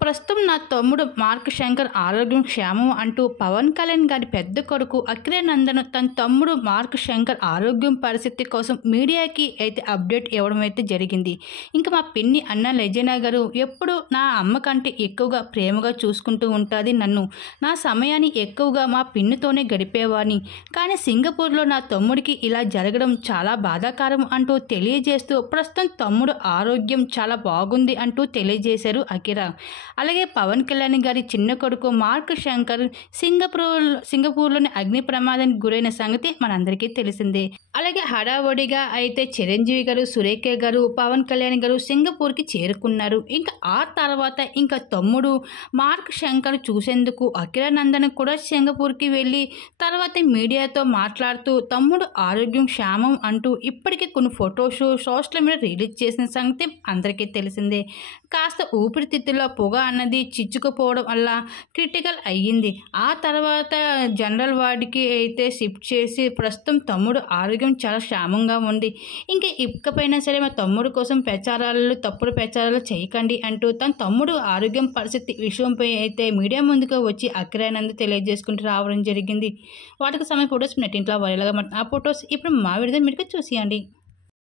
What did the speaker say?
ప్రస్తుతం నా తమ్ముడు మార్క్ శంకర్ ఆరోగ్యం క్షేమం అంటూ పవన్ కళ్యాణ్ గారి పెద్ద కొడుకు అఖిలానందన్ తన తమ్ముడు మార్క్ శంకర్ ఆరోగ్యం పరిస్థితి కోసం మీడియాకి అయితే అప్డేట్ ఇవ్వడం అయితే జరిగింది. ఇంకా మా పిన్ని అన్న లెజెనా గారు ఎప్పుడు నా అమ్మ కంటే ఎక్కువగా ప్రేమగా చూసుకుంటూ ఉంటుంది. నా సమయాన్ని ఎక్కువగా మా పిన్నితోనే గడిపేవాడిని. కానీ సింగపూర్లో నా తమ్ముడికి ఇలా జరగడం చాలా బాధాకరం అంటూ తెలియజేస్తూ ప్రస్తుతం తమ్ముడు ఆరోగ్యం చాలా బాగుంది అంటూ తెలియజేశారు అఖిల. అలాగే పవన్ కళ్యాణ్ గారి చిన్న కొడుకు మార్క్ శంకర్ సింగపూర్లోని అగ్ని ప్రమాదానికి గురైన సంగతి మనందరికీ తెలిసిందే. అలాగే హడావడిగా అయితే చిరంజీవి గారు, సురేఖ గారు, పవన్ కళ్యాణ్ గారు సింగపూర్కి చేరుకున్నారు. ఇంకా ఆ తర్వాత ఇంకా తమ్ముడు మార్క్ శంకర్ చూసేందుకు అఖిలానందన్ కూడా సింగపూర్కి వెళ్ళి తర్వాత మీడియాతో మాట్లాడుతూ తమ్ముడు ఆరోగ్యం క్షేమం అంటూ ఇప్పటికే కొన్ని ఫొటోస్ సోషల్ మీడియా రిలీజ్ చేసిన సంగతి అందరికీ తెలిసిందే. కాస్త ఊపిరితిత్తుల్లో పొగ అన్నది చిచ్చుకుపోవడం వల్ల క్రిటికల్ అయ్యింది. ఆ తర్వాత జనరల్ వార్డుకి అయితే షిఫ్ట్ చేసి ప్రస్తుతం తమ్ముడు ఆరోగ్యం చాలా క్షేమంగా ఉంది. ఇంకా ఇకపైనా సరే మా తమ్ముడు కోసం తప్పుడు ప్రచారాలు చేయకండి అంటూ తన తమ్ముడు ఆరోగ్యం పరిస్థితి విషయంపై అయితే మీడియా ముందుకు వచ్చి అఖిలానంద్ తెలియజేసుకుంటూ రావడం జరిగింది. వాటికి సమయ ఫొటోస్ నెట్టింట్లో వైరల్గా ఆ ఫొటోస్ ఇప్పుడు మా విడుదల మీరు చూసేయండి.